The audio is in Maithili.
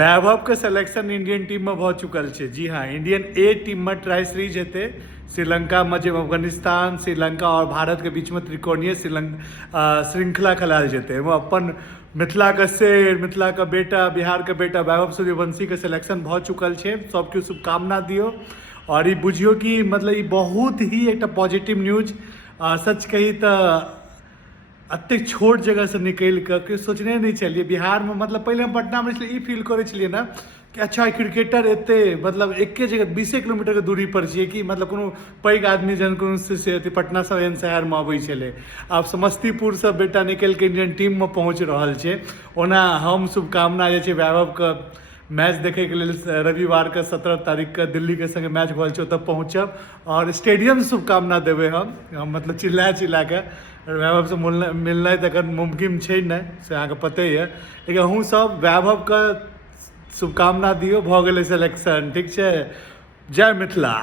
वैभव के सिलेक्शन इंडियन टीम में भ चुकल है। जी हाँ, इंडियन ए टीम में ट्राई सीरीज हेतै श्रीलंका में, जो अफगानिस्तान, श्रीलंका और भारत के बीच में त्रिकोणीय श्रृंखला खेलायल जेतै। एहिमे अपन मिथिला के शेर, मिथिला के बेटा, बिहार के बेटा वैभव सूर्यवंशी के सिलेक्शन भ चुकल है। सबके शुभकामना दियो। और ये बुझियो कि मतलब ये बहुत ही एक पॉजिटिव न्यूज। सच कही तो अत्यंत छोट जगह से निकल के सोचने नहीं चलिए बिहार में, मतलब पहले हम पटना में इसलिए फील करे छलिए ना कि अच्छा क्रिकेटर एते मतलब एके जगह 20 किलोमीटर के दूरी पर छिए कि मतलब कोनो पैघ आदमी जन कोनो से पटना सब एहन शहर में आबै छले। आब समस्तीपुर से बेटा निकल के इंडियन टीम में पहुँच रहा है। ओना हम शुभकामना जे छै वैभव के मैच देखे के लिए रविवार के 17 तारीख के दिल्ली के संगे मैच भल छै, तब पहुँचब और स्टेडियम से शुभकामना देवे हम मतलब चिल्ला चिल्ला के। वैभव से मिलना तो अगर मुमकिन है नहीं से अहाँ पते है, लेकिन अहूँ सब वैभव के शुभकामना दियो। भ गेलै सिलेक्शन, ठीक है। जय मिथिला।